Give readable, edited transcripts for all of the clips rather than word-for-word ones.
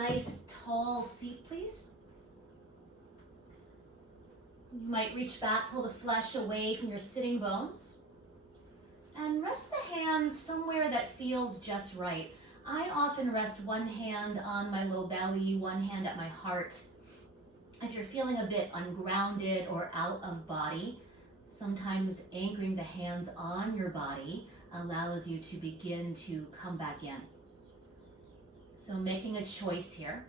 nice tall seat, please. You might reach back, pull the flesh away from your sitting bones, and rest the hands somewhere that feels just right. I often rest one hand on my low belly, one hand at my heart. If you're feeling a bit ungrounded or out of body, sometimes anchoring the hands on your body allows you to begin to come back in. So making a choice here.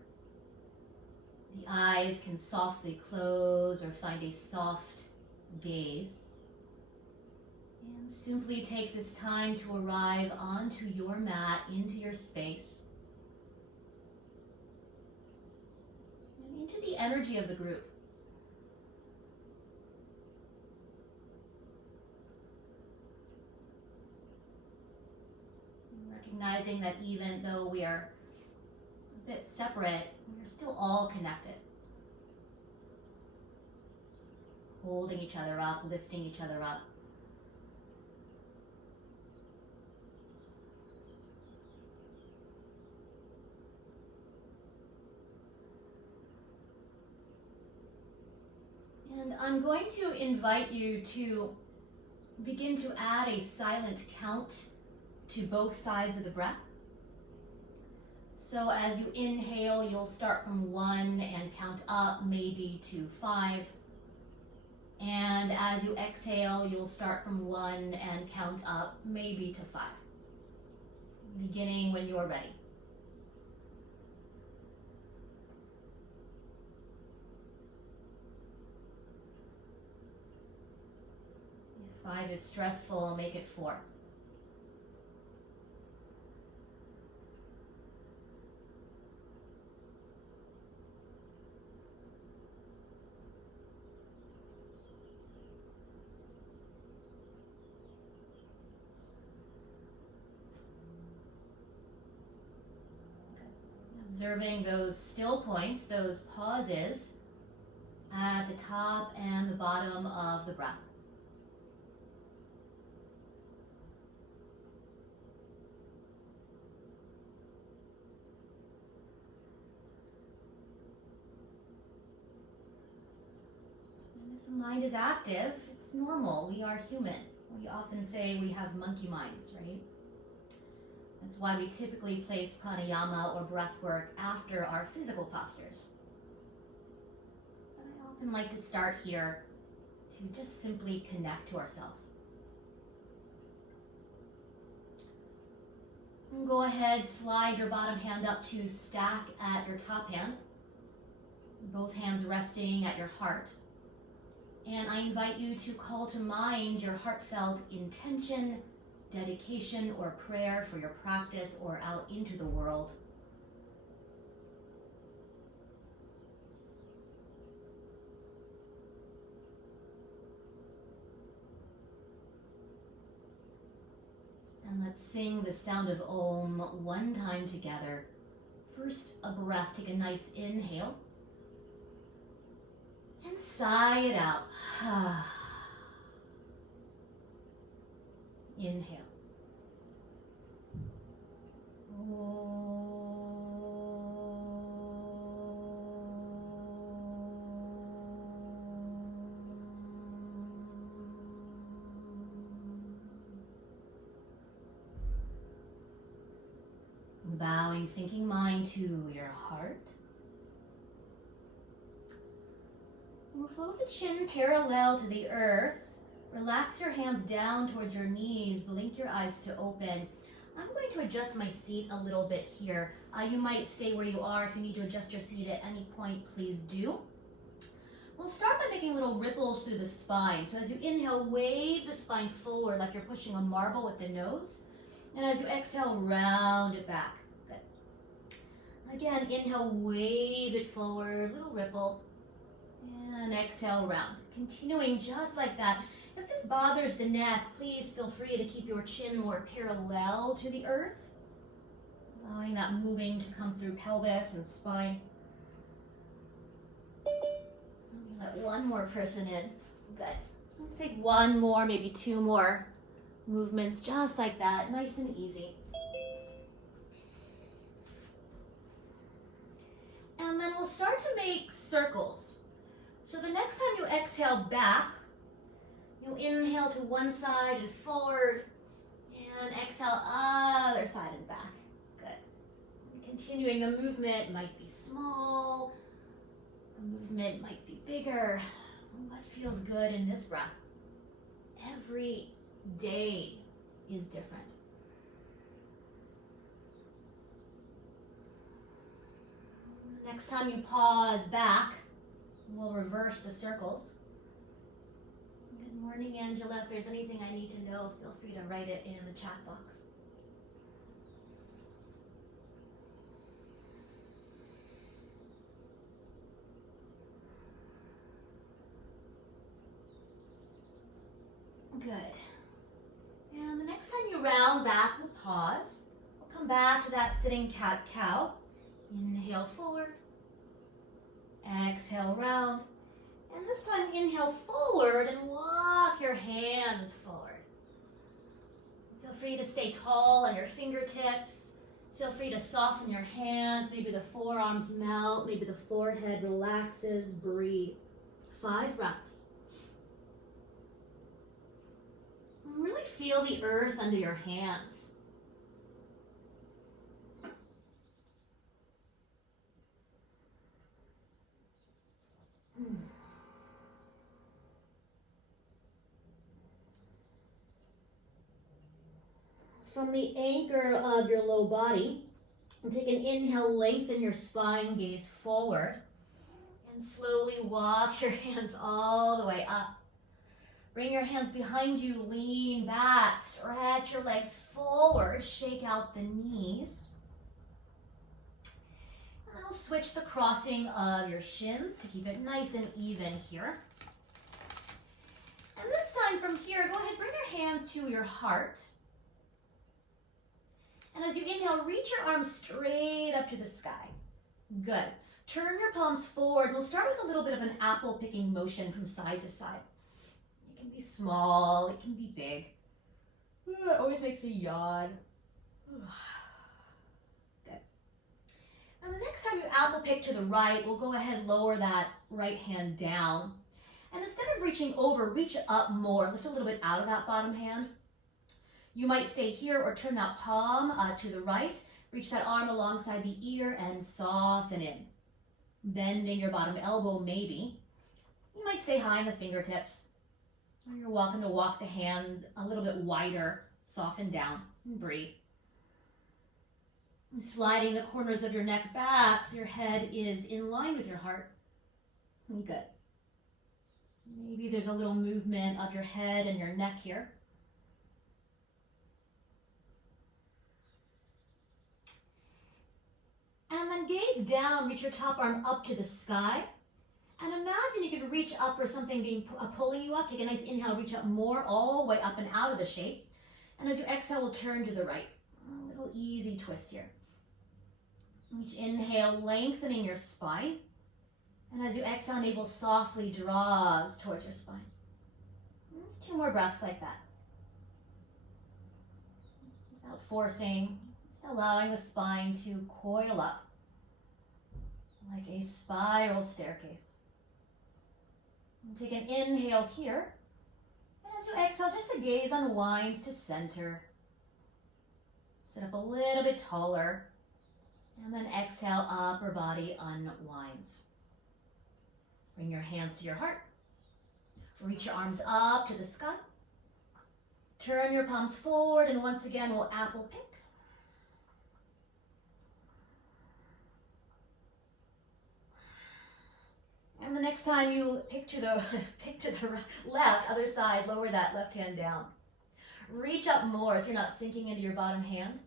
The eyes can softly close or find a soft gaze. And simply take this time to arrive onto your mat, into your space, and into the energy of the group. Recognizing that even though we are a bit separate, we're still all connected. Holding each other up, lifting each other up. And I'm going to invite you to begin to add a silent count to both sides of the breath. So as you inhale, you'll start from 1 and count up maybe to 5. And as you exhale, you'll start from 1 and count up maybe to 5. Beginning when you're ready. If 5 is stressful, make it 4. Observing those still points, those pauses at the top and the bottom of the breath. And if the mind is active, it's normal. We are human. We often say we have monkey minds, right? That's why we typically place pranayama or breath work after our physical postures. But I often like to start here to just simply connect to ourselves. And go ahead, slide your bottom hand up to stack at your top hand. Both hands resting at your heart. And I invite you to call to mind your heartfelt intention, dedication, or prayer for your practice or out into the world. And let's sing the sound of Om one time together. First, a breath. Take a nice inhale. And sigh it out. Inhale. Bowing thinking mind to your heart. We'll float the chin parallel to the earth. Relax your hands down towards your knees. Blink your eyes to open. I'm going to adjust my seat a little bit here. You might stay where you are. If you need to adjust your seat at any point, please do. We'll start by making little ripples through the spine. So as you inhale, wave the spine forward like you're pushing a marble with the nose. And as you exhale, round it back. Good. Again, inhale, wave it forward, little ripple. And exhale, round. Continuing just like that. If this bothers the neck, please feel free to keep your chin more parallel to the earth, allowing that moving to come through pelvis and spine. Let one more person in. Good. Let's take one more, maybe 2 more movements, just like that, nice and easy. we'll start to make circles. So the next time you exhale back, you'll inhale to one side and forward, and exhale other side and back. Good. Continuing, the movement might be small, the movement might be bigger. What feels good in this breath? Every day is different. Next time you pause back, we'll reverse the circles. Good morning, Angela. If there's anything I need to know, feel free to write it in the chat box. Good. And the next time you round back, we'll pause. We'll come back to that sitting cat-cow. Inhale forward. Exhale round. And this time inhale forward and walk your hands forward. Feel free to stay tall on your fingertips. Feel free to soften your hands. Maybe the forearms melt. Maybe the forehead relaxes. Breathe. 5 breaths. Really feel the earth under your hands. From the anchor of your low body, take an inhale, lengthen your spine, gaze forward, and slowly walk your hands all the way up. Bring your hands behind you, lean back, stretch your legs forward, shake out the knees. And then we'll switch the crossing of your shins to keep it nice and even here. And this time from here, go ahead, bring your hands to your heart. And as you inhale, reach your arms straight up to the sky. Good. Turn your palms forward. We'll start with a little bit of an apple picking motion from side to side. It can be small, it can be big. It always makes me yawn. Good. Now the next time you apple pick to the right, we'll go ahead and lower that right hand down. And instead of reaching over, reach up more. Lift a little bit out of that bottom hand. You might stay here or turn that palm to the right. Reach that arm alongside the ear and soften in. Bending your bottom elbow maybe. You might stay high in the fingertips. Or you're welcome to walk the hands a little bit wider. Soften down and breathe. And sliding the corners of your neck back so your head is in line with your heart. Good. Maybe there's a little movement of your head and your neck here. And then gaze down, reach your top arm up to the sky. And imagine you could reach up for something being pulling you up. Take a nice inhale, reach up more, all the way up and out of the shape. And as you exhale, we'll turn to the right. A little easy twist here. Each inhale, lengthening your spine. And as you exhale, navel softly draws towards your spine. And just 2 more breaths like that. Without forcing. Allowing the spine to coil up like a spiral staircase. And take an inhale here. And as you exhale, just the gaze unwinds to center. Sit up a little bit taller. And then exhale, upper body unwinds. Bring your hands to your heart. Reach your arms up to the sky. Turn your palms forward, and once again, we'll apple pick. And the next time you pick to the left, other side, lower that left hand down. Reach up more so you're not sinking into your bottom hand.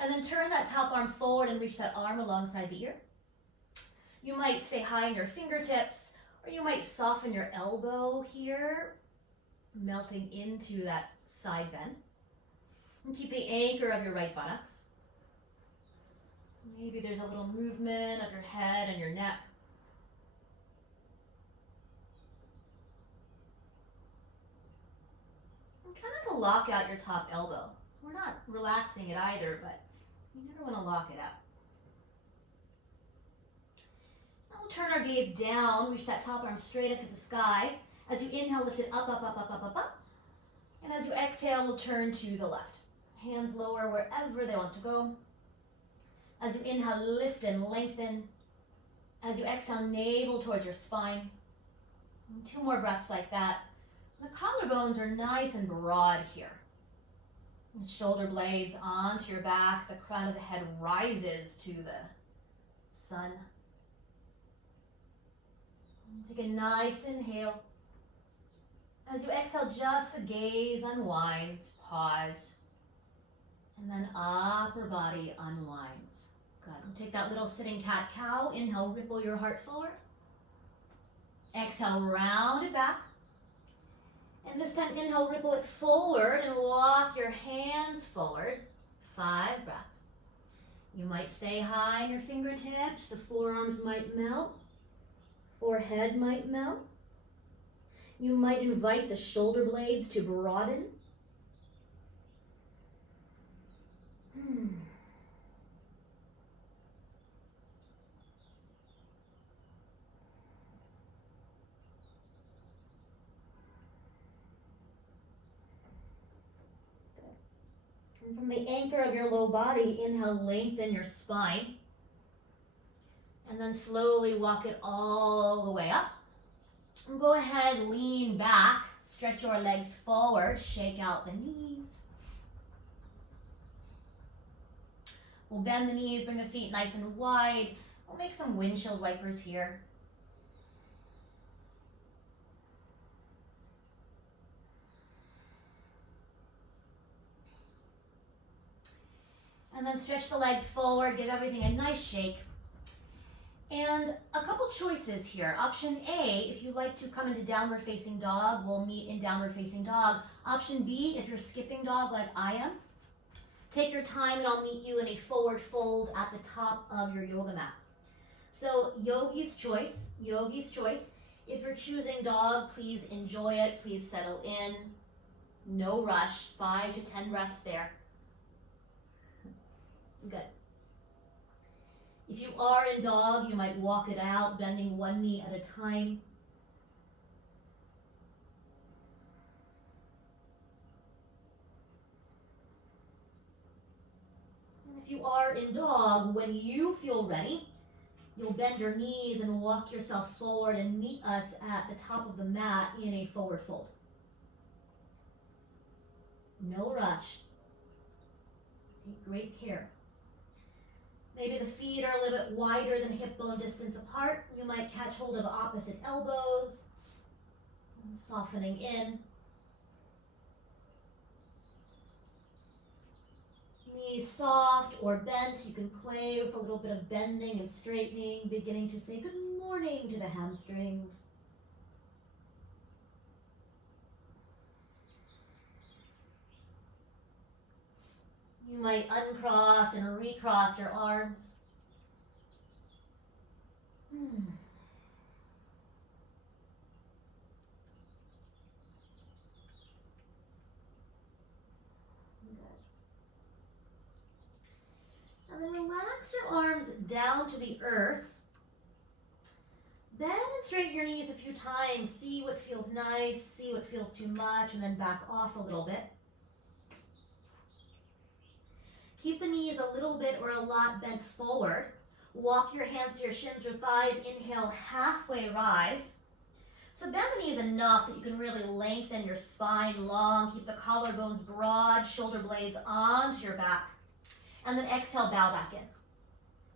And then turn that top arm forward and reach that arm alongside the ear. You might stay high in your fingertips, or you might soften your elbow here, melting into that side bend. And keep the anchor of your right buttocks. Maybe there's a little movement of your head and your neck. Try not to lock out your top elbow. We're not relaxing it either, but you never want to lock it up. we'll turn our gaze down, reach that top arm straight up to the sky. As you inhale, lift it up, up, up, up, up, up, up. And as you exhale, we'll turn to the left. Hands lower wherever they want to go. As you inhale, lift and lengthen. As you exhale, navel towards your spine. And 2 more breaths like that. The collarbones are nice and broad here. And shoulder blades onto your back. The crown of the head rises to the sun. And take a nice inhale. As you exhale, just the gaze unwinds. Pause. And then upper body unwinds. Good. And take that little sitting cat-cow. Inhale, ripple your heart forward. Exhale, round it back. And this time, inhale, ripple it forward and walk your hands forward. 5 breaths. You might stay high in your fingertips. The forearms might melt. Forehead might melt. You might invite the shoulder blades to broaden. And from the anchor of your low body, inhale, lengthen your spine. And then slowly walk it all the way up. And go ahead, lean back, stretch your legs forward, shake out the knees. We'll bend the knees, bring the feet nice and wide. We'll make some windshield wipers here. And then stretch the legs forward, give everything a nice shake. And a couple choices here. Option A, if you'd like to come into downward facing dog, we'll meet in downward facing dog. Option B, if you're skipping dog like I am, take your time and I'll meet you in a forward fold at the top of your yoga mat. So yogi's choice, yogi's choice. If you're choosing dog, please enjoy it. Please settle in. No rush, 5 to 10 breaths there. Good. If you are in dog, you might walk it out, bending one knee at a time. And if you are in dog, when you feel ready, you'll bend your knees and walk yourself forward and meet us at the top of the mat in a forward fold. No rush. Take great care. Maybe the feet are a little bit wider than hip bone distance apart. You might catch hold of opposite elbows, and softening in. Knees soft or bent. You can play with a little bit of bending and straightening, beginning to say good morning to the hamstrings. You might uncross and recross your arms. Good. And then relax your arms down to the earth. Bend and straighten your knees a few times. See what feels nice, see what feels too much, and then back off a little bit. Keep the knees a little bit or a lot bent forward. Walk your hands to your shins or thighs. Inhale, halfway rise. So bend the knees enough that you can really lengthen your spine long. Keep the collarbones broad, shoulder blades onto your back. And then exhale, bow back in.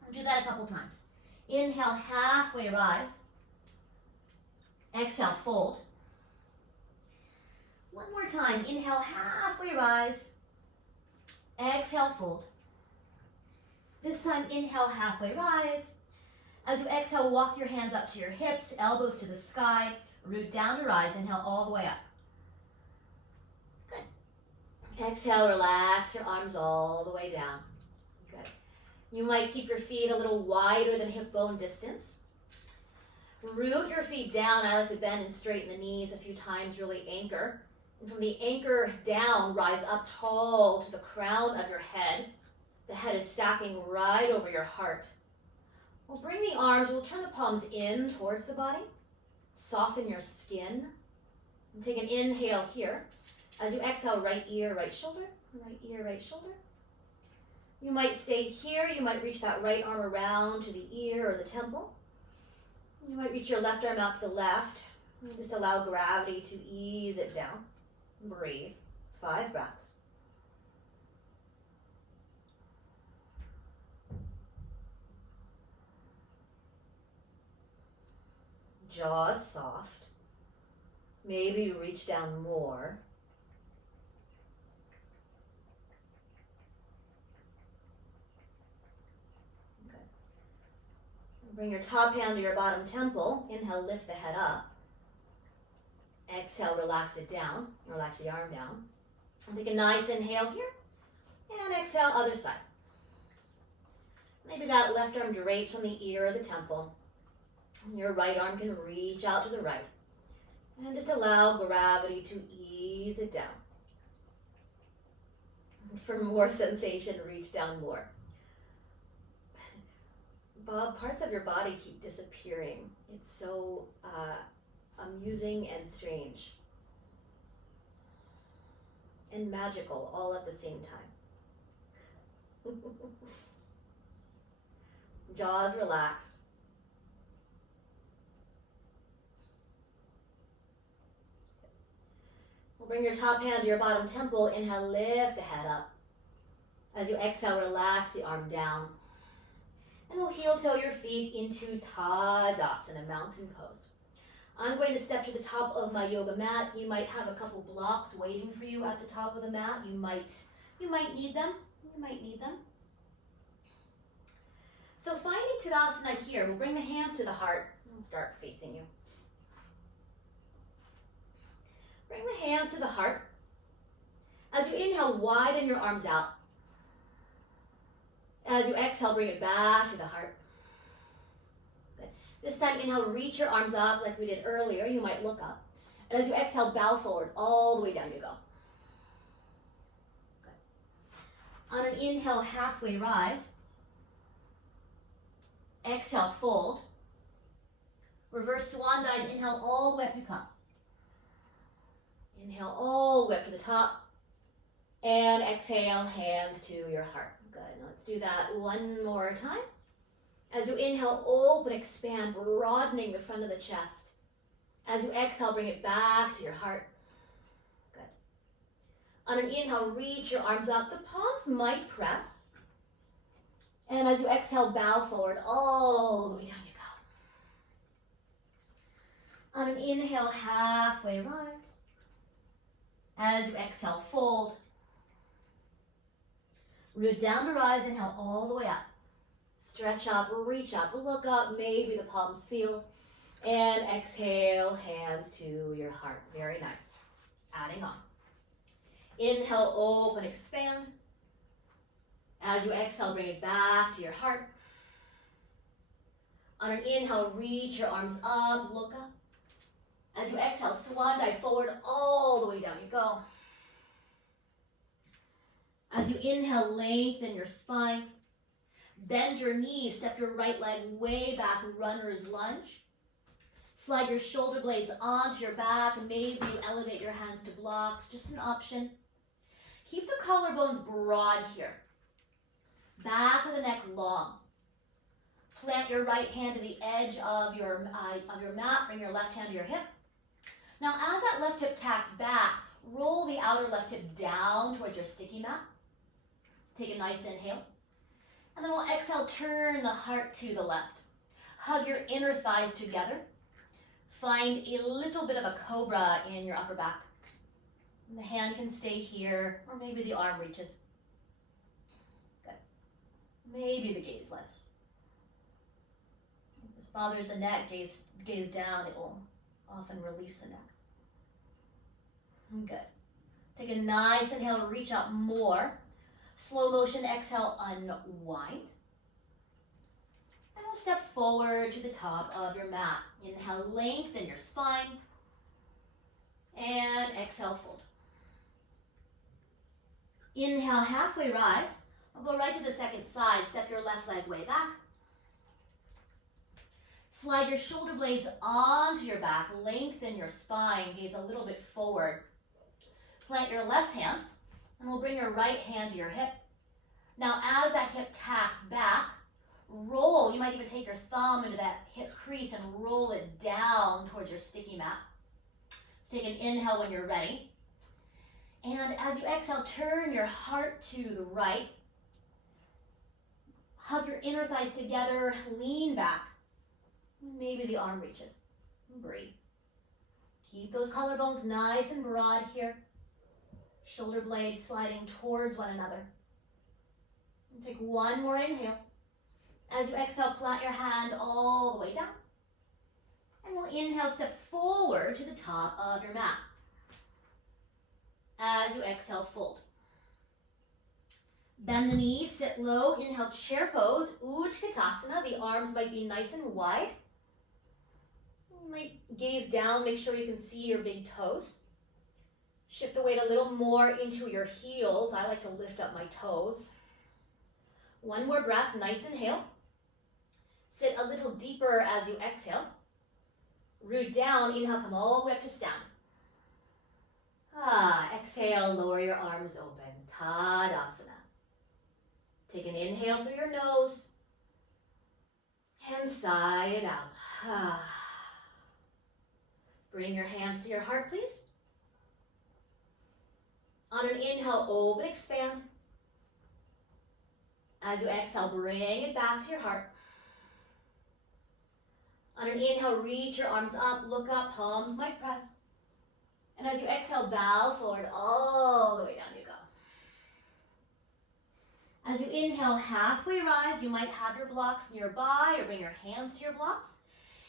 And do that a couple times. Inhale, halfway rise. Exhale, fold. One more time. Inhale, halfway rise. Exhale, fold. This time, inhale, halfway rise. As you exhale, walk your hands up to your hips, elbows to the sky, root down to rise. Inhale all the way up. Good. Exhale, relax your arms all the way down. Good. You might keep your feet a little wider than hip bone distance. Root your feet down. I like to bend and straighten the knees a few times, really anchor. And from the anchor down, rise up tall to the crown of your head. The head is stacking right over your heart. We'll bring the arms, we'll turn the palms in towards the body. Soften your skin. And take an inhale here. As you exhale, right ear, right shoulder, right ear, right shoulder. You might stay here. You might reach that right arm around to the ear or the temple. You might reach your left arm out to the left. And just allow gravity to ease it down. Breathe. 5 breaths. Jaws soft. Maybe you reach down more. Okay. Bring your top hand to your bottom temple. Inhale, lift the head up. Exhale, relax it down. Relax the arm down. And take a nice inhale here. And exhale, other side. Maybe that left arm drapes on the ear or the temple. Your right arm can reach out to the right. And just allow gravity to ease it down. For more sensation, reach down more. Bob, parts of your body keep disappearing. It's so amusing and strange. And magical all at the same time. Jaws relaxed. Bring your top hand to your bottom temple. Inhale, lift the head up. As you exhale, relax the arm down. And we'll heel toe your feet into Tadasana, mountain pose. I'm going to step to the top of my yoga mat. You might have a couple blocks waiting for you at the top of the mat. You might need them. You might need them. So finding Tadasana here, we'll bring the hands to the heart. We'll start facing you. Bring the hands to the heart. As you inhale, widen your arms out. As you exhale, bring it back to the heart. Good. This time, inhale, reach your arms up like we did earlier. You might look up. And as you exhale, bow forward. All the way down you go. Good. On an inhale, halfway rise. Exhale, fold. Reverse swan dive. Inhale, all the way up you come. Inhale all the way up to the top. And exhale, hands to your heart. Good. Now let's do that one more time. As you inhale, open, expand, broadening the front of the chest. As you exhale, bring it back to your heart. Good. On an inhale, reach your arms up. The palms might press. And as you exhale, bow forward all the way down you go. On an inhale, halfway rise. As you exhale, fold. Root down to rise, inhale all the way up. Stretch up, reach up, look up, maybe the palms seal. And exhale, hands to your heart. Very nice. Adding on. Inhale, open, expand. As you exhale, bring it back to your heart. On an inhale, reach your arms up, look up. As you exhale, swan dive forward, all the way down you go. As you inhale, lengthen your spine. Bend your knees, step your right leg way back, runner's lunge. Slide your shoulder blades onto your back, and maybe you elevate your hands to blocks, just an option. Keep the collarbones broad here. Back of the neck long. Plant your right hand to the edge of your mat, bring your left hand to your hip. Now, as that left hip tacks back, roll the outer left hip down towards your sticky mat. Take a nice inhale. And then we'll exhale, turn the heart to the left. Hug your inner thighs together. Find a little bit of a cobra in your upper back. And the hand can stay here, or maybe the arm reaches. Good. Maybe the gaze lifts. If this bothers the neck, gaze down, it will often release the neck. Good. Take a nice inhale, reach up more. Slow motion exhale, unwind. And we'll step forward to the top of your mat. Inhale, lengthen your spine. And exhale, fold. Inhale, halfway rise. I'll go right to the second side. Step your left leg way back. Slide your shoulder blades onto your back, lengthen your spine, gaze a little bit forward. Plant your left hand, and we'll bring your right hand to your hip. Now, as that hip tacks back, roll. You might even take your thumb into that hip crease and roll it down towards your sticky mat. So take an inhale when you're ready. And as you exhale, turn your heart to the right. Hug your inner thighs together, lean back. Maybe the arm reaches. Breathe. Keep those collarbones nice and broad here. Shoulder blades sliding towards one another. And take one more inhale. As you exhale, plant your hand all the way down. And we'll inhale, step forward to the top of your mat. As you exhale, fold. Bend the knees, sit low, inhale, chair pose, Utkatasana. The arms might be nice and wide. You might gaze down, make sure you can see your big toes. Shift the weight a little more into your heels. I like to lift up my toes. One more breath, nice inhale. Sit a little deeper as you exhale. Root down, inhale, come all the way up to stand. Exhale, lower your arms open, Tadasana. Take an inhale through your nose and sigh it out. Bring your hands to your heart, please. On an inhale, open, expand. As you exhale, bring it back to your heart. On an inhale, reach your arms up, look up, palms might press. And as you exhale, bow forward all the way down you go. As you inhale, halfway rise, you might have your blocks nearby or bring your hands to your blocks.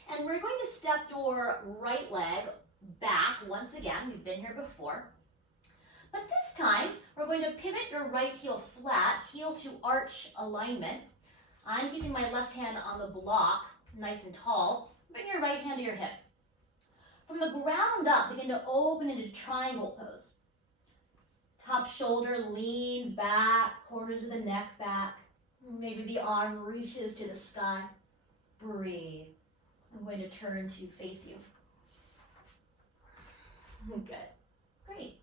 And we're going to step your right leg back once again. We've been here before. But this time, we're going to pivot your right heel flat, heel to arch alignment. I'm keeping my left hand on the block, nice and tall. Bring your right hand to your hip. From the ground up, begin to open into triangle pose. Top shoulder leans back, corners of the neck back. Maybe the arm reaches to the sky. Breathe. I'm going to turn to face you. Good. Great.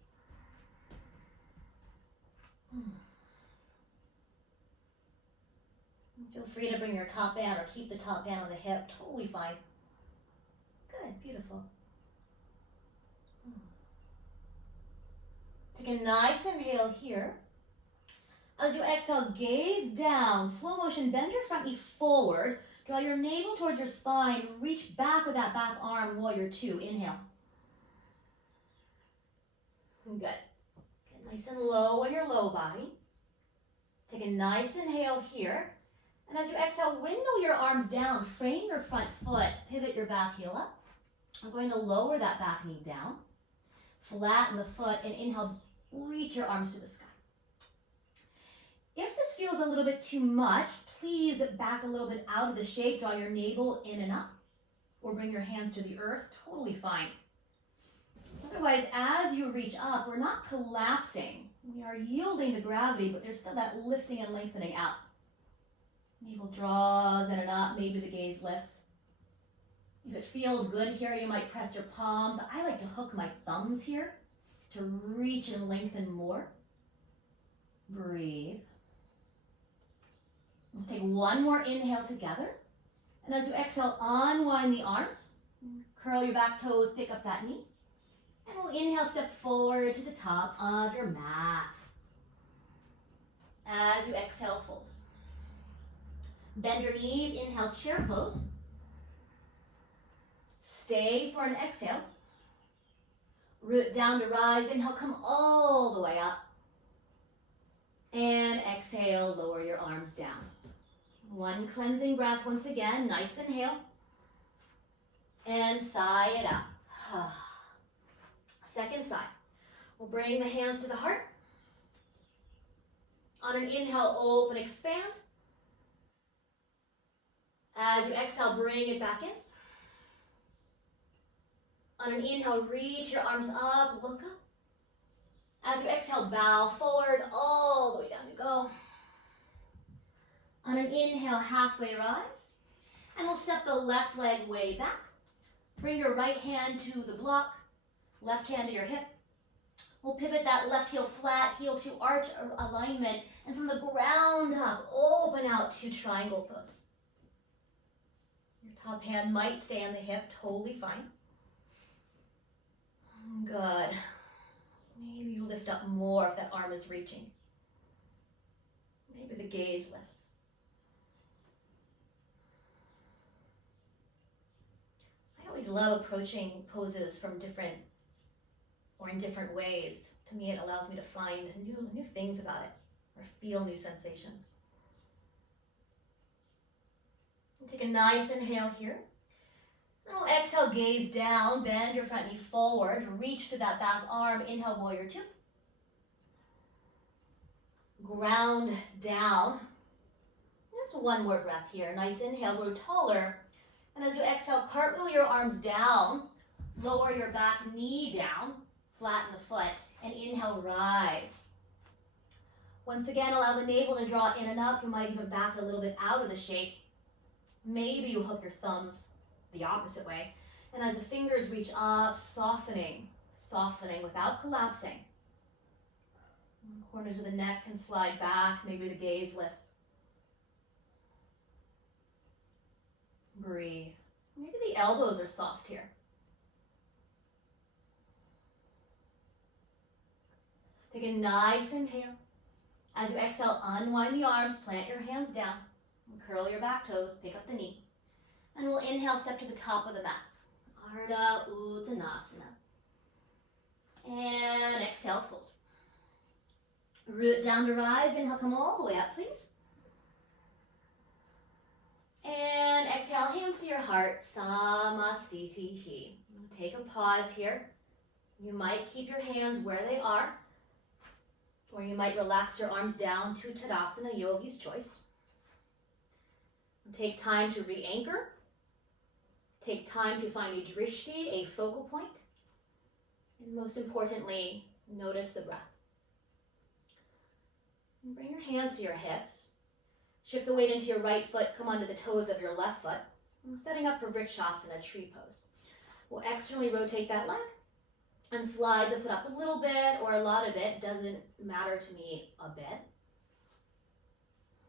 Feel free to bring your top band or keep the top band on the hip. Totally fine. Good. Beautiful. Take a nice inhale here. As you exhale, gaze down. Slow motion, bend your front knee forward. Draw your navel towards your spine. Reach back with that back arm, warrior two. Inhale. Good. Get nice and low on your low body. Take a nice inhale here. And as you exhale, windmill your arms down. Frame your front foot. Pivot your back heel up. I'm going to lower that back knee down. Flatten the foot and inhale, reach your arms to the sky. If this feels a little bit too much, please back a little bit out of the shape. Draw your navel in and up or bring your hands to the earth. Totally fine. Otherwise, as you reach up, we're not collapsing. We are yielding to gravity, but there's still that lifting and lengthening out. Navel draws in and up. Maybe the gaze lifts. If it feels good here, you might press your palms. I like to hook my thumbs here to reach and lengthen more. Breathe. Let's take one more inhale together. And as you exhale, unwind the arms. Curl your back toes, pick up that knee. And we'll inhale, step forward to the top of your mat. As you exhale, fold. Bend your knees, inhale, chair pose. Stay for an exhale. Root down to rise. Inhale, come all the way up. And exhale, lower your arms down. One cleansing breath once again. Nice inhale. And sigh it out. Second side. We'll bring the hands to the heart. On an inhale, open, expand. As you exhale, bring it back in. On an inhale, reach your arms up, look up. As you exhale, bow forward, all the way down you go. On an inhale, halfway rise. And we'll step the left leg way back. Bring your right hand to the block, left hand to your hip. We'll pivot that left heel flat, heel to arch alignment, and from the ground up, open out to triangle pose. Your top hand might stay on the hip, totally fine. Good. Maybe you lift up more if that arm is reaching. Maybe the gaze lifts. I always love approaching poses from different or in different ways. To me, it allows me to find new things about it or feel new sensations. Take a nice inhale here. Then we'll exhale, gaze down, bend your front knee forward, reach through that back arm, inhale, warrior two. Ground down. Just one more breath here. Nice inhale, grow taller. And as you exhale, cartwheel your arms down, lower your back knee down, flatten the foot, and inhale, rise. Once again, allow the navel to draw in and up. You might even back a little bit out of the shape. Maybe you hook your thumbs the opposite way. And as the fingers reach up, softening without collapsing. Corners of the neck can slide back. Maybe the gaze lifts. Breathe. Maybe the elbows are soft here. Take a nice inhale. As you exhale, unwind the arms, plant your hands down, curl your back toes, pick up the knee. And we'll inhale, step to the top of the mat. Ardha Uttanasana. And exhale, fold. Root down to rise. Inhale, come all the way up, please. And exhale, hands to your heart. Samastitihi. Take a pause here. You might keep your hands where they are, or you might relax your arms down to Tadasana, yogi's choice. Take time to re-anchor. Take time to find a drishti, a focal point. And most importantly, notice the breath. And bring your hands to your hips. Shift the weight into your right foot. Come onto the toes of your left foot. And setting up for Vrikshasana, tree pose. We'll externally rotate that leg and slide the foot up a little bit or a lot of it. Doesn't matter to me a bit.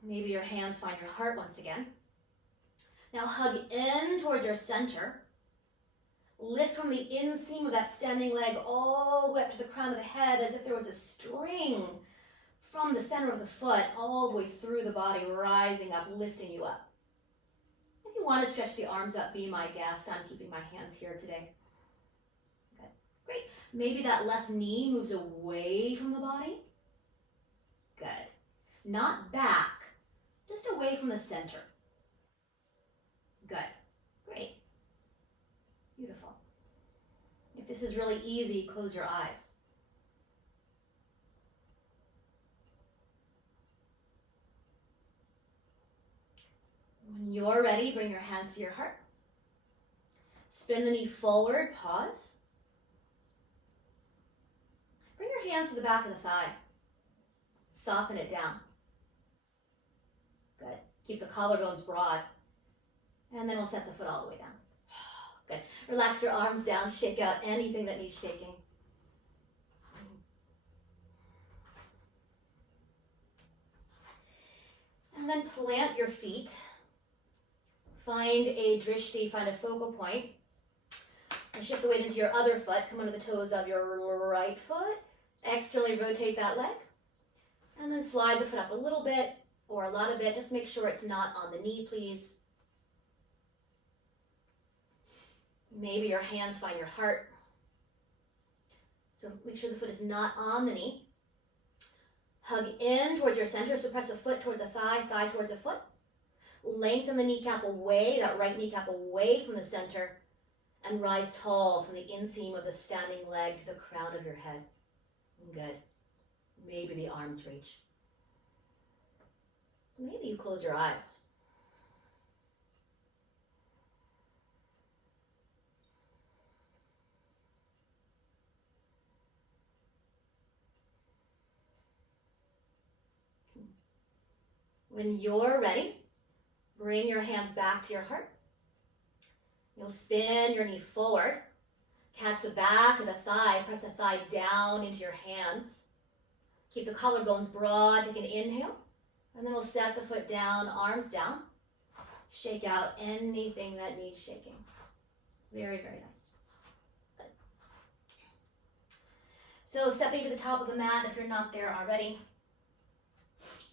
Maybe your hands find your heart once again. Now hug in towards your center. Lift from the inseam of that standing leg all the way up to the crown of the head as if there was a string from the center of the foot all the way through the body, rising up, lifting you up. If you want to stretch the arms up, be my guest. I'm keeping my hands here today. Good. Great. Maybe that left knee moves away from the body. Good. Not back, just away from the center. Good. Great. Beautiful. If this is really easy, close your eyes. When you're ready, bring your hands to your heart. Spin the knee forward, pause. Bring your hands to the back of the thigh. Soften it down. Good. Keep the collarbones broad. And then we'll set the foot all the way down. Good. Relax your arms down. Shake out anything that needs shaking. And then plant your feet. Find a drishti, find a focal point. And shift the weight into your other foot. Come under the toes of your right foot. Externally rotate that leg. And then slide the foot up a little bit or a lot of it. Just make sure it's not on the knee, please. Maybe your hands find your heart. So make sure the foot is not on the knee. Hug in towards your center. So press the foot towards the thigh, thigh towards the foot. Lengthen the kneecap away, that right kneecap away from the center. And rise tall from the inseam of the standing leg to the crown of your head. Good. Maybe the arms reach. Maybe you close your eyes. When you're ready, bring your hands back to your heart. You'll spin your knee forward. Catch the back of the thigh. Press the thigh down into your hands. Keep the collarbones broad. Take an inhale. And then we'll set the foot down, arms down. Shake out anything that needs shaking. Very, very nice. Good. So stepping to the top of the mat if you're not there already.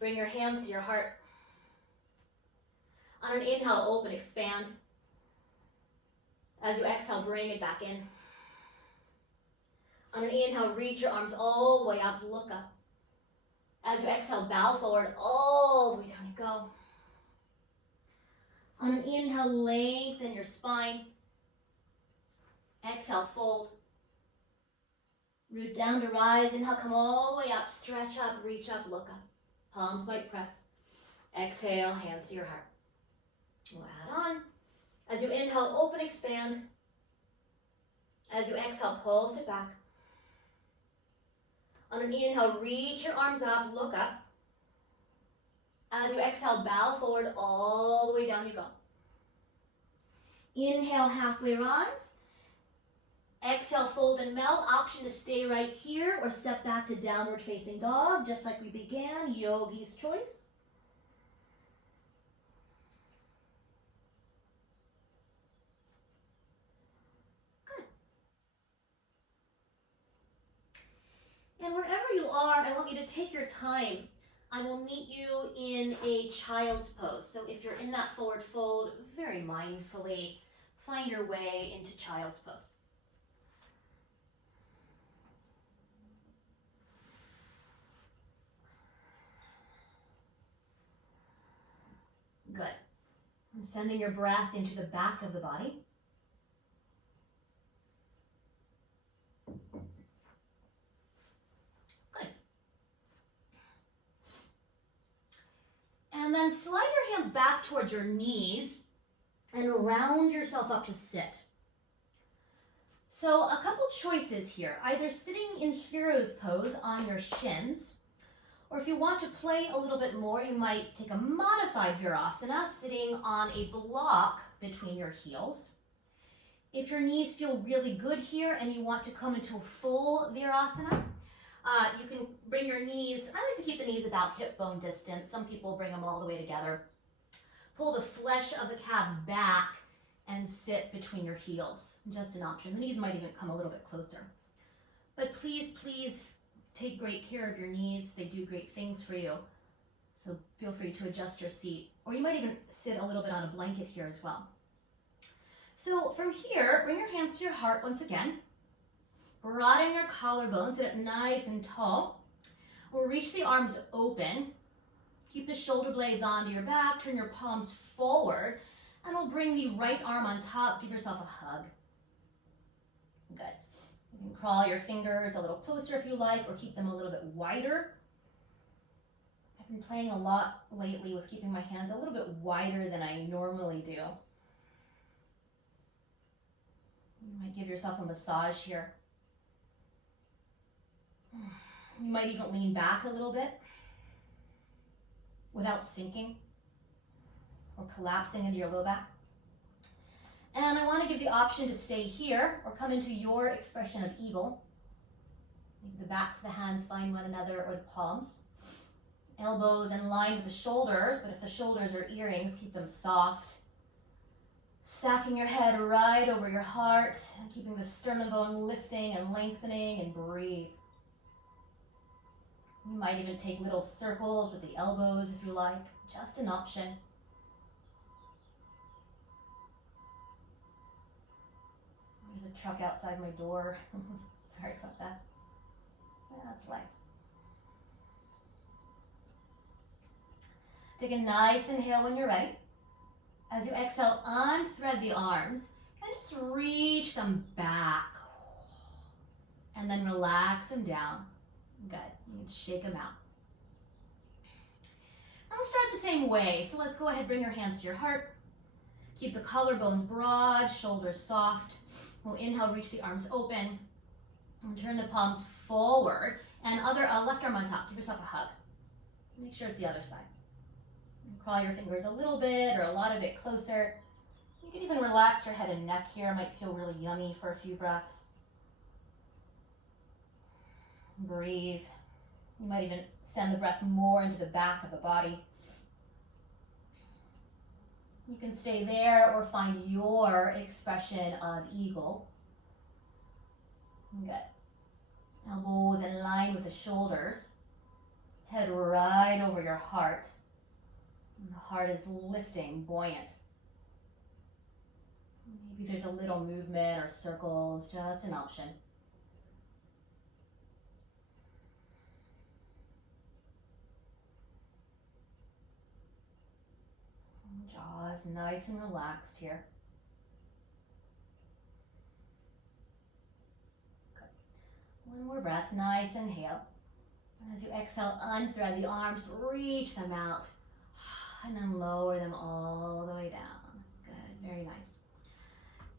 Bring your hands to your heart. On an inhale, open, expand. As you exhale, bring it back in. On an inhale, reach your arms all the way up, look up. As you exhale, bow forward, all the way down you go. On an inhale, lengthen your spine. Exhale, fold. Root down to rise. Inhale, come all the way up, stretch up, reach up, look up. Palms might press. Exhale, hands to your heart. We'll add on. As you inhale, open, expand. As you exhale, pulse it back. On an inhale, reach your arms up, look up. As you exhale, bow forward, all the way down you go. Inhale, halfway rise. Exhale, fold and melt. Option to stay right here or step back to downward facing dog, just like we began, yogi's choice. And wherever you are, I want you to take your time. I will meet you in a child's pose. So if you're in that forward fold, very mindfully, find your way into child's pose. Good. And sending your breath into the back of the body. And then slide your hands back towards your knees and round yourself up to sit. So a couple choices here, either sitting in hero's pose on your shins, or if you want to play a little bit more, you might take a modified virasana, sitting on a block between your heels. If your knees feel really good here and you want to come into a full virasana, you can bring your knees, I like to keep the knees about hip bone distance. Some people bring them all the way together. Pull the flesh of the calves back and sit between your heels. Just an option. The knees might even come a little bit closer. But please, please take great care of your knees. They do great things for you. So feel free to adjust your seat. Or you might even sit a little bit on a blanket here as well. So from here, bring your hands to your heart once again. Broaden your collarbones, sit up nice and tall. We'll reach the arms open. Keep the shoulder blades onto your back, turn your palms forward, and we'll bring the right arm on top. Give yourself a hug. Good. You can crawl your fingers a little closer if you like, or keep them a little bit wider. I've been playing a lot lately with keeping my hands a little bit wider than I normally do. You might give yourself a massage here. You might even lean back a little bit without sinking or collapsing into your low back. And I want to give the option to stay here or come into your expression of eagle. Maybe the backs of the hands find one another or the palms. Elbows in line with the shoulders, but if the shoulders are earrings, keep them soft. Stacking your head right over your heart and keeping the sternum bone lifting and lengthening, and breathe. You might even take little circles with the elbows if you like, just an option. There's a truck outside my door. Sorry about that. That's life. Take a nice inhale when you're ready. As you exhale, unthread the arms and just reach them back. And then relax them down. Good. You can shake them out. Now we'll start the same way. So let's go ahead, bring your hands to your heart. Keep the collarbones broad, shoulders soft. We'll inhale, reach the arms open. And turn the palms forward. And left arm on top. Give yourself a hug. Make sure it's the other side. And crawl your fingers a little bit or a lot of it closer. You can even relax your head and neck here. It might feel really yummy for a few breaths. Breathe. You might even send the breath more into the back of the body. You can stay there or find your expression of eagle. Good. Elbows in line with the shoulders. Head right over your heart. And the heart is lifting, buoyant. Maybe there's a little movement or circles, just an option. Jaws nice and relaxed here. Good. One more breath, nice inhale. And as you exhale, unthread the arms, reach them out, and then lower them all the way down. Good, very nice.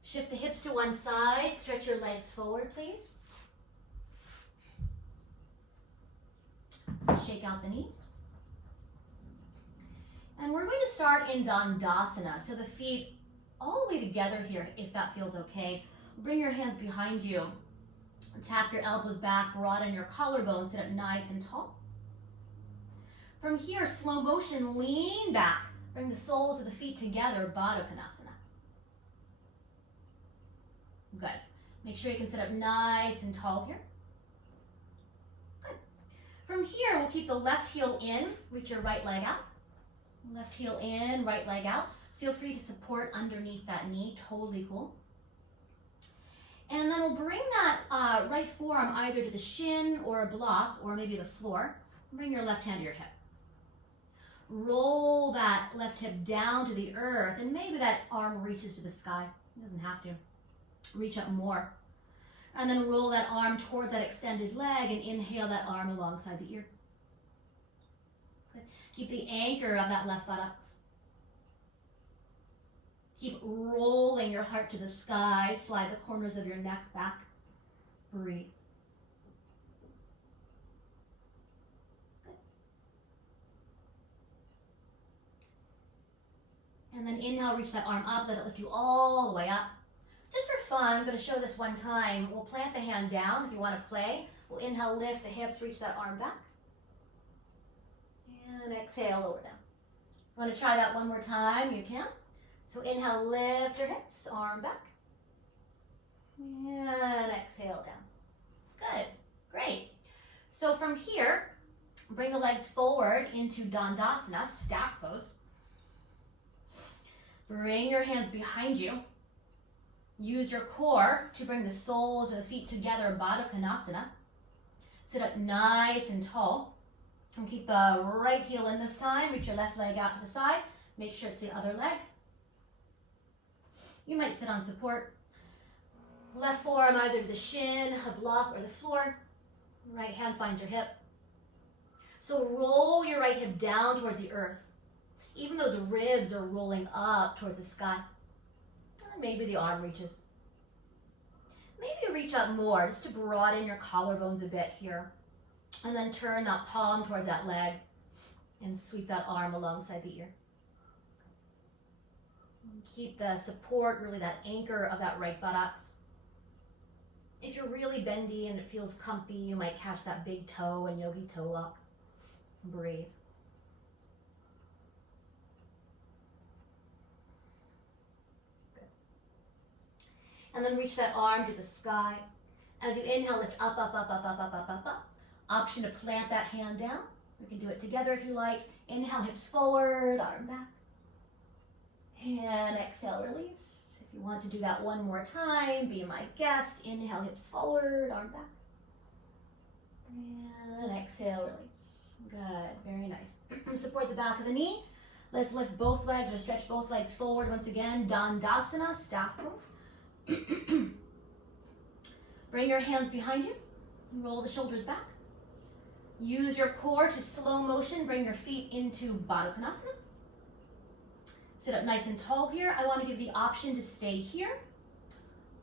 Shift the hips to one side, stretch your legs forward, please. Shake out the knees. And we're going to start in Dandasana. So the feet all the way together here, if that feels okay. Bring your hands behind you. Tap your elbows back, broaden your collarbone, sit up nice and tall. From here, slow motion, lean back. Bring the soles of the feet together, Baddha Konasana. Good. Make sure you can sit up nice and tall here. Good. From here, we'll keep the left heel in, reach your right leg out. Left heel in, right leg out. Feel free to support underneath that knee, totally cool. And then we'll bring that right forearm either to the shin or a block or maybe the floor. Bring your left hand to your hip. Roll that left hip down to the earth and maybe that arm reaches to the sky. It doesn't have to. Reach up more. And then roll that arm toward that extended leg and inhale that arm alongside the ear. Good. Keep the anchor of that left buttocks. Keep rolling your heart to the sky. Slide the corners of your neck back. Breathe. Good. And then inhale, reach that arm up. Let it lift you all the way up. Just for fun, I'm going to show this one time. We'll plant the hand down if you want to play. We'll inhale, lift the hips, reach that arm back. And exhale, lower down. If you want to try that one more time, you can. So inhale, lift your hips, arm back. And exhale down. Good, great. So from here, bring the legs forward into Dandasana, staff pose. Bring your hands behind you. Use your core to bring the soles of the feet together, Baddha Konasana. Sit up nice and tall. And keep the right heel in this time. Reach your left leg out to the side. Make sure it's the other leg. You might sit on support. Left forearm either to the shin, a block, or the floor. Right hand finds your hip. So roll your right hip down towards the earth. Even though the ribs are rolling up towards the sky. And maybe the arm reaches. Maybe reach up more just to broaden your collarbones a bit here. And then turn that palm towards that leg and sweep that arm alongside the ear. Keep the support, really that anchor of that right buttocks. If you're really bendy and it feels comfy, you might catch that big toe and yogi toe lock. Breathe. Good. And then reach that arm to the sky. As you inhale, lift up, up, up, up, up, up, up, up, up. Option to plant that hand down. We can do it together if you like. Inhale, hips forward, arm back. And exhale, release. If you want to do that one more time, be my guest. Inhale, hips forward, arm back. And exhale, release. Good, very nice. Support the back of the knee. Let's lift both legs or stretch both legs forward once again. Dandasana, staff pose. Bring your hands behind you. Roll the shoulders back. Use your core to slow motion. Bring your feet into Baddha Konasana. Sit up nice and tall here. I want to give the option to stay here.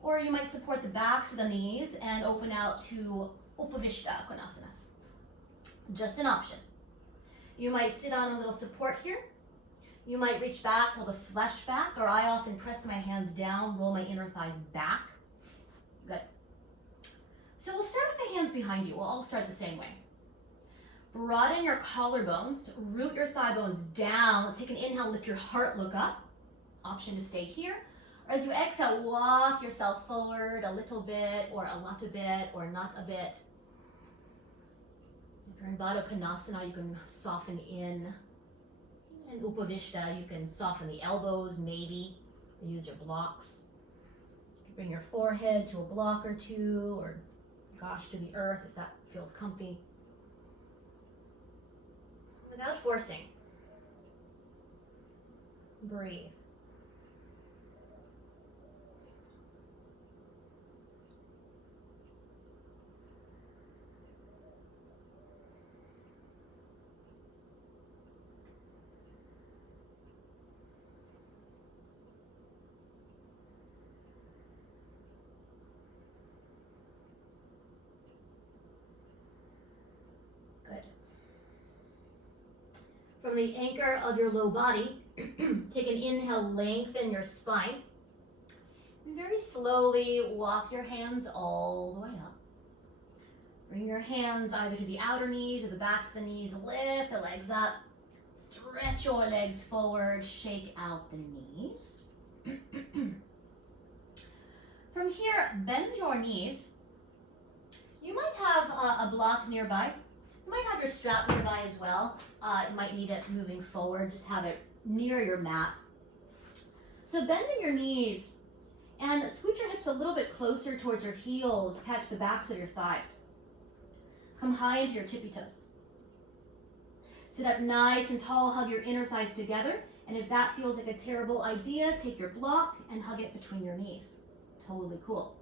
Or you might support the backs of the knees and open out to Upavishta Konasana. Just an option. You might sit on a little support here. You might reach back, pull the flesh back, or I often press my hands down, roll my inner thighs back. Good. So we'll start with the hands behind you. We'll all start the same way. Broaden your collarbones, root your thigh bones down. Let's take an inhale, lift your heart, look up. Option to stay here. Or as you exhale, walk yourself forward a little bit, or a lot a bit, or not a bit. If you're in Baddha Konasana, you can soften in. In Upavishta, you can soften the elbows, maybe. Use your blocks. You can bring your forehead to a block or two, or gosh, to the earth if that feels comfy. Without forcing. Breathe. From the anchor of your low body, take an inhale, lengthen your spine. And very slowly walk your hands all the way up. Bring your hands either to the outer knees or the backs of the knees. Lift the legs up. Stretch your legs forward. Shake out the knees. From here, bend your knees. You might have a block nearby. You might have your strap nearby as well. You might need it moving forward. Just have it near your mat. So bending your knees and scoot your hips a little bit closer towards your heels. Catch the backs of your thighs. Come high into your tippy toes. Sit up nice and tall. Hug your inner thighs together. And if that feels like a terrible idea, take your block and hug it between your knees. Totally cool.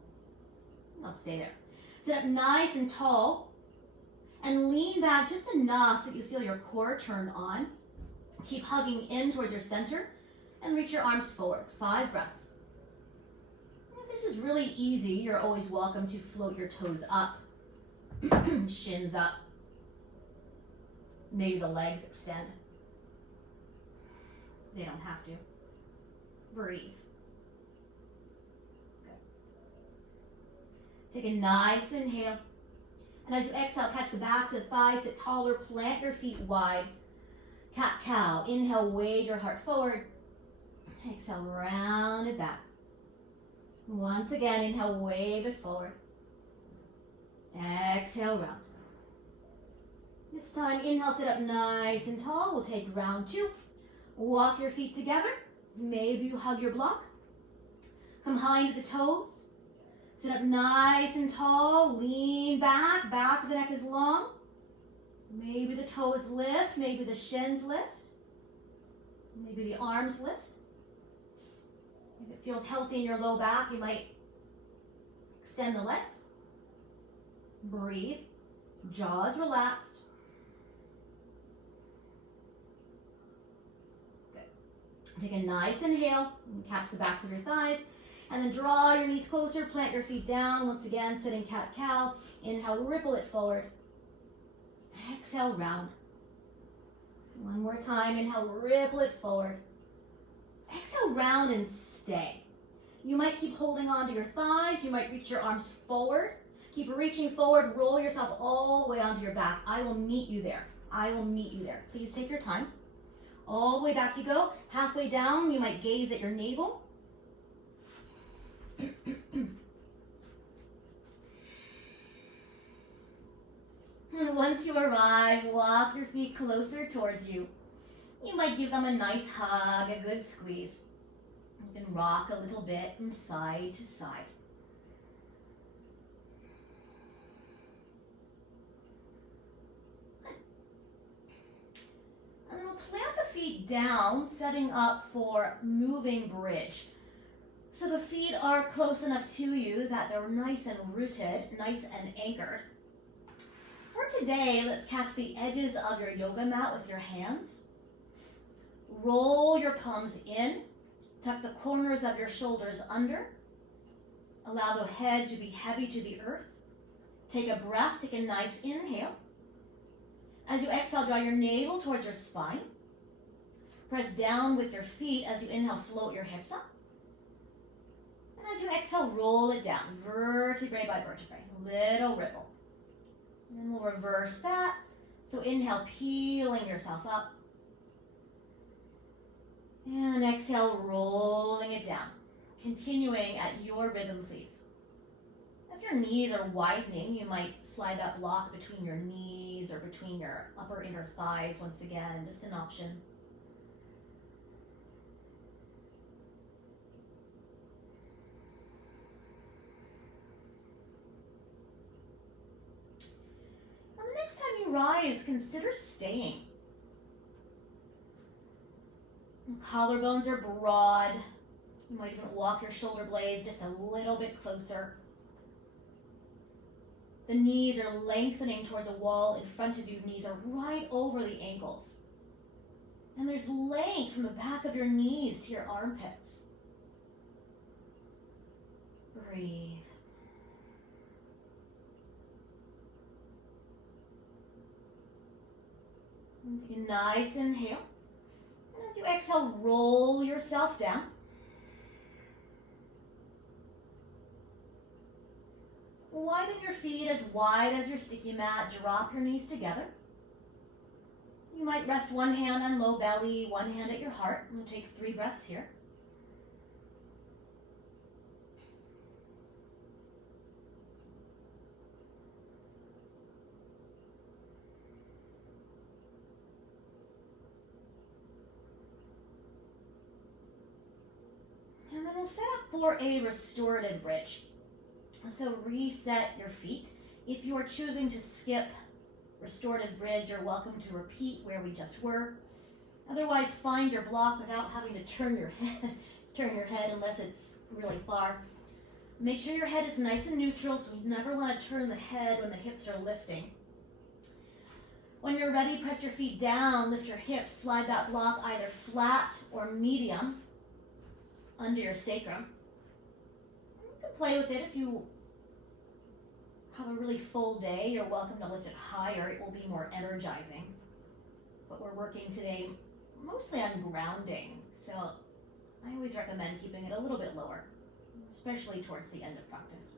I'll stay there. Sit up nice and tall. And lean back just enough that you feel your core turn on. Keep hugging in towards your center and reach your arms forward. 5 breaths. If this is really easy, you're always welcome to float your toes up, shins up. Maybe the legs extend. They don't have to. Breathe. Good. Take a nice inhale. And as you exhale, catch the backs of the thighs, sit taller, plant your feet wide. Cat-cow. Inhale, wave your heart forward. Exhale, round it back. Once again, inhale, wave it forward. Exhale, round. This time, inhale, sit up nice and tall. We'll take round 2. Walk your feet together. Maybe you hug your block. Come high into the toes. Sit up nice and tall, lean back, back of the neck is long. Maybe the toes lift, maybe the shins lift. Maybe the arms lift. If it feels healthy in your low back, you might extend the legs. Breathe, jaws relaxed. Good. Take a nice inhale, and catch the backs of your thighs. And then draw your knees closer, plant your feet down. Once again, sitting cat-cow. Inhale, ripple it forward. Exhale, round. One more time, inhale, ripple it forward. Exhale, round and stay. You might keep holding on to your thighs. You might reach your arms forward. Keep reaching forward, roll yourself all the way onto your back. I will meet you there. I will meet you there. Please take your time. All the way back you go. Halfway down, you might gaze at your navel. And once you arrive, walk your feet closer towards you. You might give them a nice hug, a good squeeze. You can rock a little bit from side to side. And then we'll plant the feet down, setting up for moving bridge. So the feet are close enough to you that they're nice and rooted, nice and anchored. For today, let's catch the edges of your yoga mat with your hands. Roll your palms in. Tuck the corners of your shoulders under. Allow the head to be heavy to the earth. Take a breath, take a nice inhale. As you exhale, draw your navel towards your spine. Press down with your feet as you inhale, float your hips up. And as you exhale, roll it down, vertebrae by vertebrae, little ripple. And then we'll reverse that. So inhale, peeling yourself up. And exhale, rolling it down. Continuing at your rhythm, please. If your knees are widening, you might slide that block between your knees or between your upper inner thighs once again, just an option. And the next time you rise, consider staying. Collarbones are broad. You might even walk your shoulder blades just a little bit closer. The knees are lengthening towards a wall in front of you. Knees are right over the ankles. And there's length from the back of your knees to your armpits. Breathe. And take a nice inhale. And as you exhale, roll yourself down. Widen your feet as wide as your sticky mat. Drop your knees together. You might rest one hand on low belly, one hand at your heart. We'll take 3 breaths here. And then we'll set up for a restorative bridge. So reset your feet. If you are choosing to skip restorative bridge, you're welcome to repeat where we just were. Otherwise, find your block without having to turn your head unless it's really far. Make sure your head is nice and neutral, so you never want to turn the head when the hips are lifting. When you're ready, press your feet down, lift your hips, slide that block either flat or medium under your sacrum. You can play with it if you have a really full day. You're welcome to lift it higher. It will be more energizing. But we're working today mostly on grounding, so I always recommend keeping it a little bit lower, especially towards the end of practice.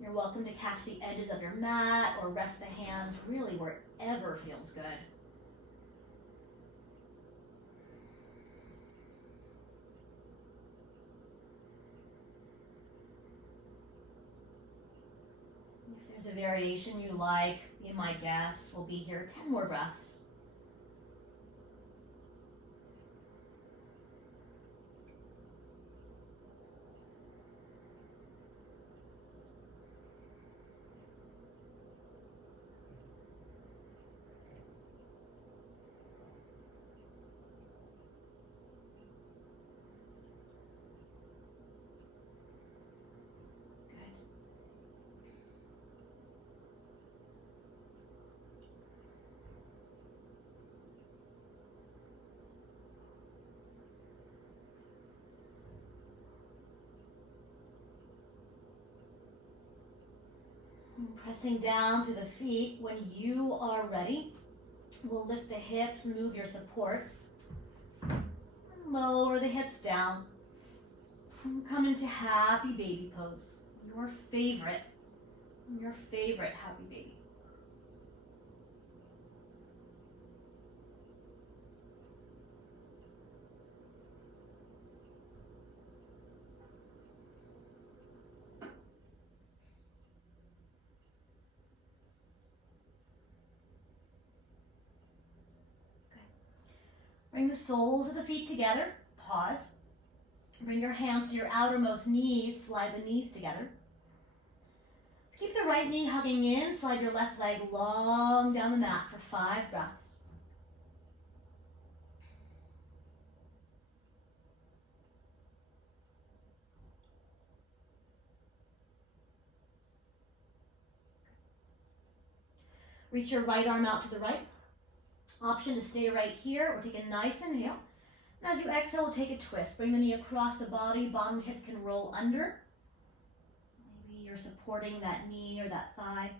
You're welcome to catch the edges of your mat or rest the hands really wherever feels good. If there's a variation you like, be my guest. We'll be here 10 more breaths. Pressing down through the feet. When you are ready, we'll lift the hips, move your support, and lower the hips down. And come into happy baby pose, your favorite happy baby. Bring the soles of the feet together. Pause. Bring your hands to your outermost knees. Slide the knees together. Keep the right knee hugging in. Slide your left leg long down the mat for 5 breaths. Reach your right arm out to the right. Option to stay right here or take a nice inhale. And as you exhale, take a twist. Bring the knee across the body. Bottom hip can roll under. Maybe you're supporting that knee or that thigh.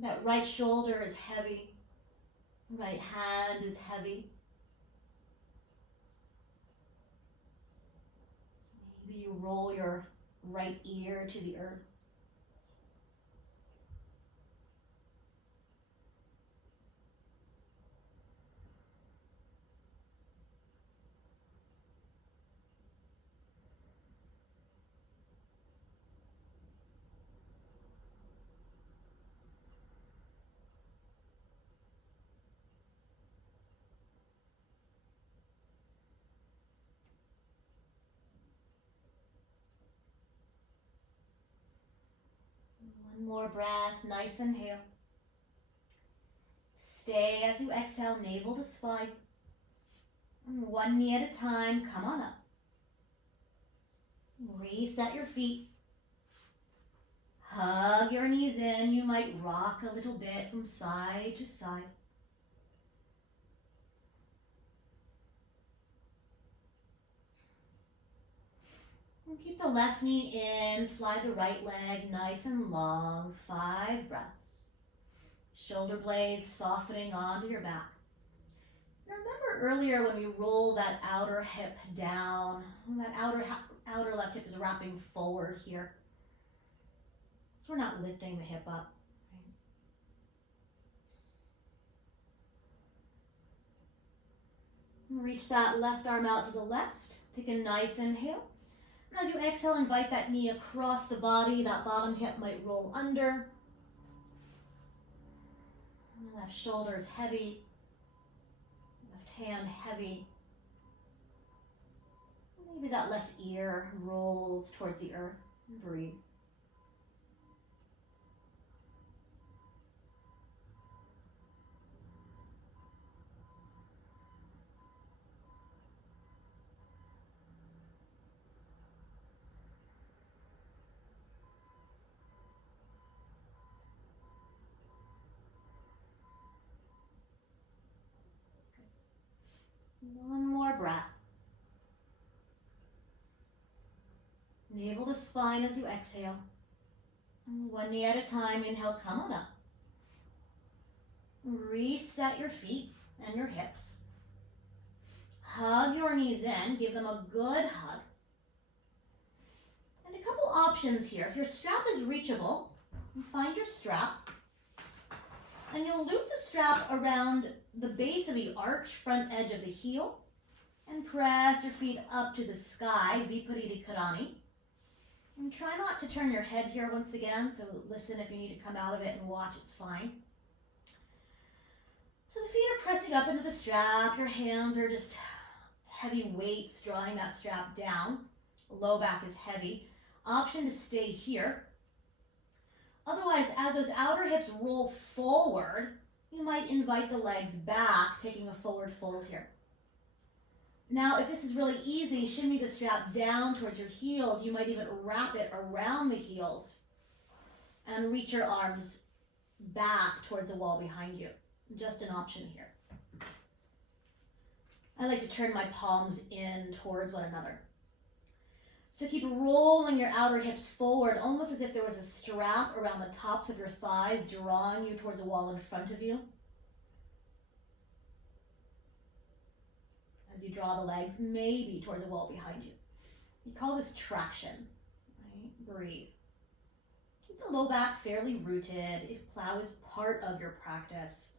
That right shoulder is heavy. Right hand is heavy. Maybe you roll your right ear to the earth. One more breath, nice inhale. Stay as you exhale, navel to spine. One knee at a time, come on up. Reset your feet. Hug your knees in. You might rock a little bit from side to side. And keep the left knee in, slide the right leg nice and long, 5 breaths. Shoulder blades softening onto your back. Now remember earlier when we roll that outer hip down, that outer left hip is wrapping forward here. So we're not lifting the hip up. Right? Reach that left arm out to the left. Take a nice inhale. And as you exhale, invite that knee across the body. That bottom hip might roll under. Left shoulder is heavy. Left hand heavy. Maybe that left ear rolls towards the earth. Breathe. One more breath. Navel to spine as you exhale. One knee at a time, inhale, come on up. Reset your feet and your hips. Hug your knees in, give them a good hug. And a couple options here. If your strap is reachable, find your strap. And you'll loop the strap around the base of the arch, front edge of the heel, and press your feet up to the sky, Viparita Karani. And try not to turn your head here once again, so listen if you need to come out of it and watch, it's fine. So the feet are pressing up into the strap, your hands are just heavy weights drawing that strap down. Low back is heavy. Option to stay here. Otherwise, as those outer hips roll forward, you might invite the legs back, taking a forward fold here. Now, if this is really easy, shimmy the strap down towards your heels. You might even wrap it around the heels and reach your arms back towards the wall behind you. Just an option here. I like to turn my palms in towards one another. So keep rolling your outer hips forward, almost as if there was a strap around the tops of your thighs, drawing you towards a wall in front of you. As you draw the legs, maybe towards a wall behind you. We call this traction, right? Breathe. Keep the low back fairly rooted. If plow is part of your practice,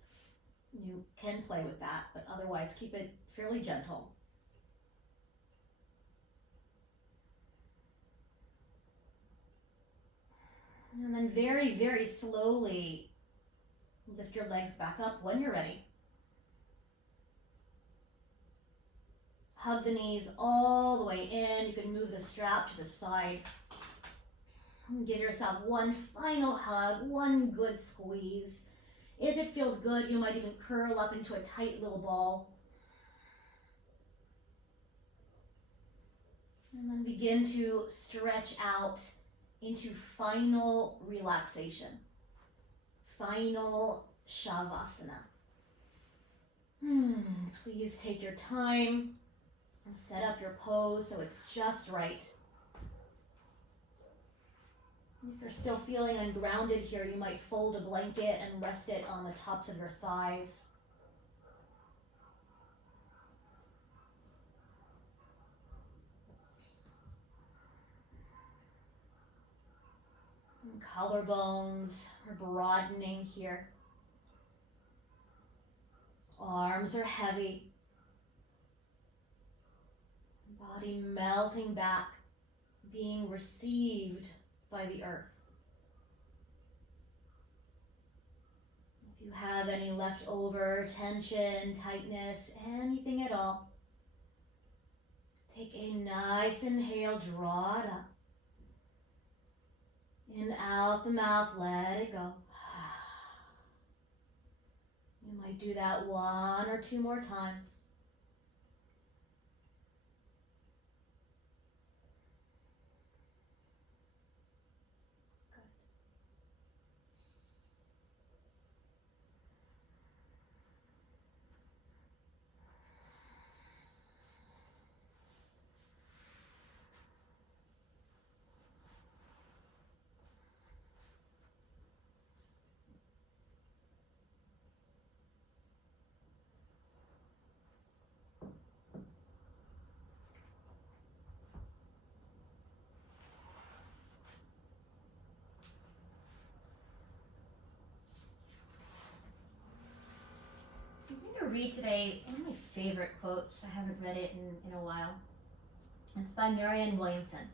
you can play with that, but otherwise keep it fairly gentle. And then very, very slowly lift your legs back up when you're ready. Hug the knees all the way in. You can move the strap to the side. Give yourself one final hug, one good squeeze. If it feels good, you might even curl up into a tight little ball. And then begin to stretch out into final relaxation. Final Shavasana. Please take your time and set up your pose so it's just right. If you're still feeling ungrounded here, you might fold a blanket and rest it on the tops of your thighs. And collarbones are broadening here. Arms are heavy. Body melting back, being received by the earth. If you have any leftover tension, tightness, anything at all, take a nice inhale, draw it up. In, out the mouth, let it go. You might do that 1 or 2 more times. I'm going to read today one of my favorite quotes. I haven't read it in a while. It's by Marianne Williamson.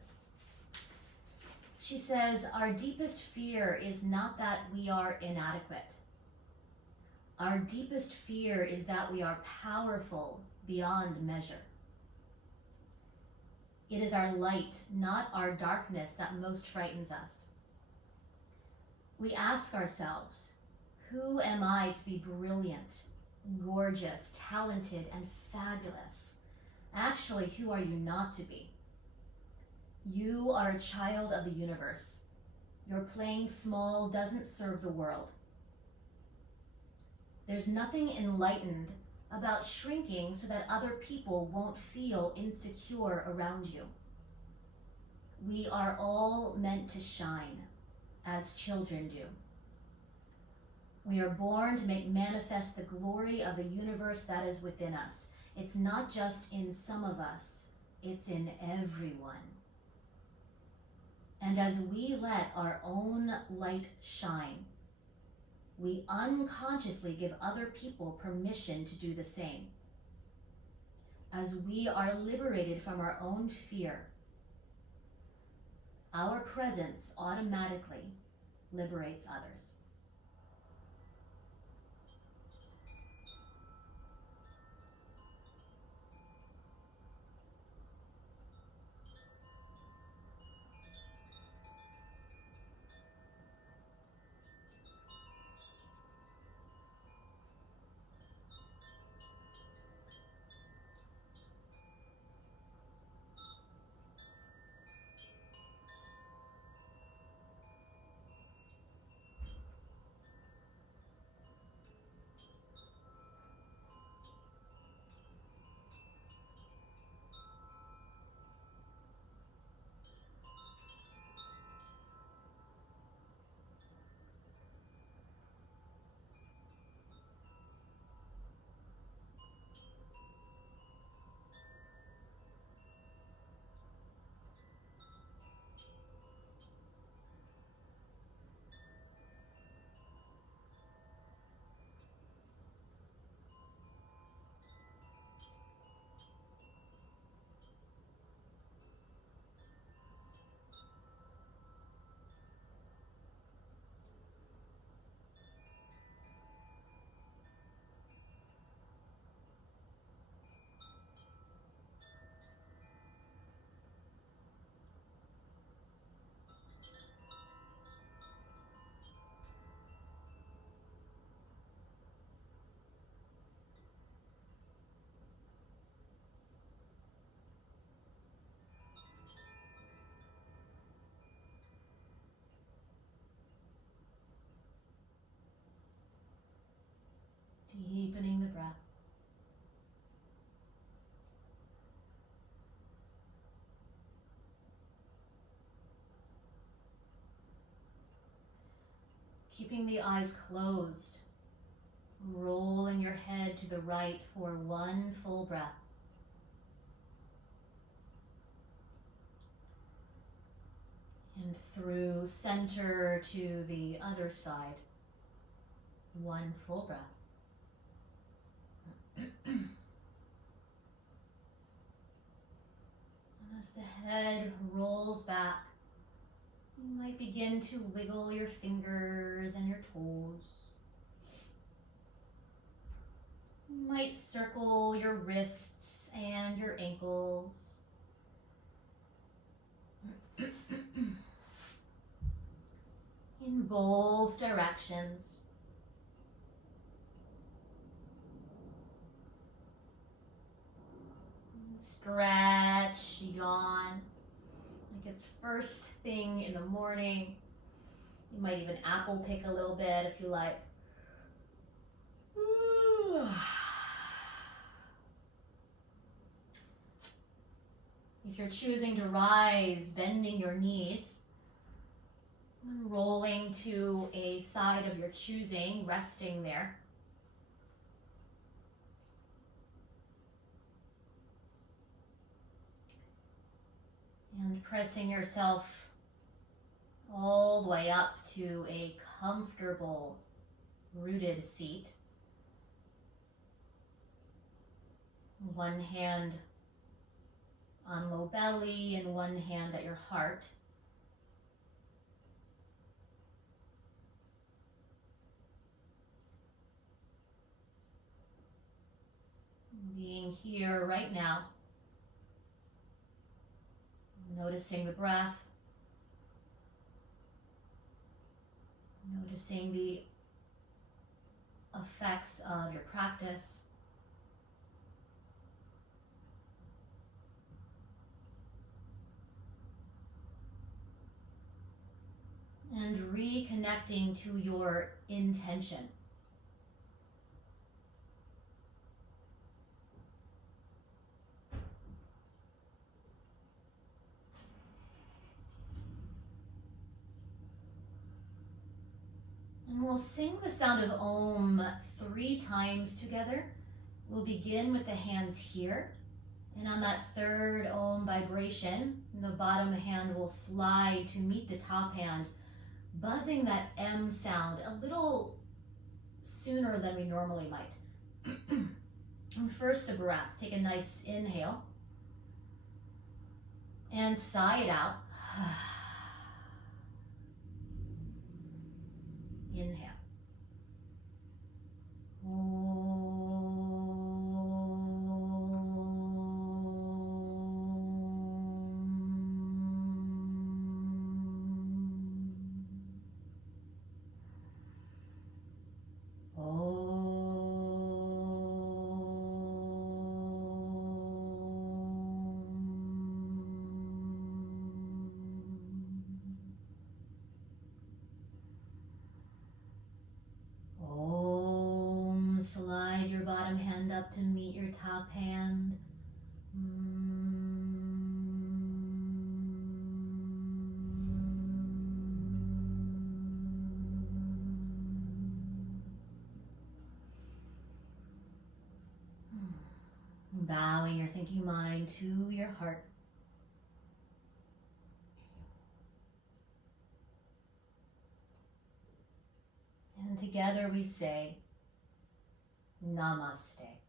She says, "Our deepest fear is not that we are inadequate. Our deepest fear is that we are powerful beyond measure. It is our light, not our darkness, that most frightens us. We ask ourselves, who am I to be brilliant, gorgeous, talented, and fabulous? Actually, who are you not to be? You are a child of the universe. Your playing small doesn't serve the world. There's nothing enlightened about shrinking so that other people won't feel insecure around you. We are all meant to shine, as children do. We are born to make manifest the glory of the universe that is within us. It's not just in some of us, it's in everyone. And as we let our own light shine, we unconsciously give other people permission to do the same. As we are liberated from our own fear, our presence automatically liberates others." Deepening the breath. Keeping the eyes closed, rolling your head to the right for one full breath. And through center to the other side, one full breath. And as the head rolls back, you might begin to wiggle your fingers and your toes. You might circle your wrists and your ankles. In both directions. Stretch, yawn, like it's first thing in the morning. You might even apple pick a little bit if you like. If you're choosing to rise, bending your knees, and rolling to a side of your choosing, resting there. And pressing yourself all the way up to a comfortable rooted seat. One hand on low belly and one hand at your heart. Being here right now, noticing the breath, noticing the effects of your practice. And reconnecting to your intention. And we'll sing the sound of Om 3 times together. We'll begin with the hands here. And on that third Om vibration, the bottom hand will slide to meet the top hand, buzzing that M sound a little sooner than we normally might. And first, a breath. Take a nice inhale. And sigh it out. Inhale. Slide your bottom hand up to meet your top hand. Bowing your thinking mind to your heart. And together we say, Namaste.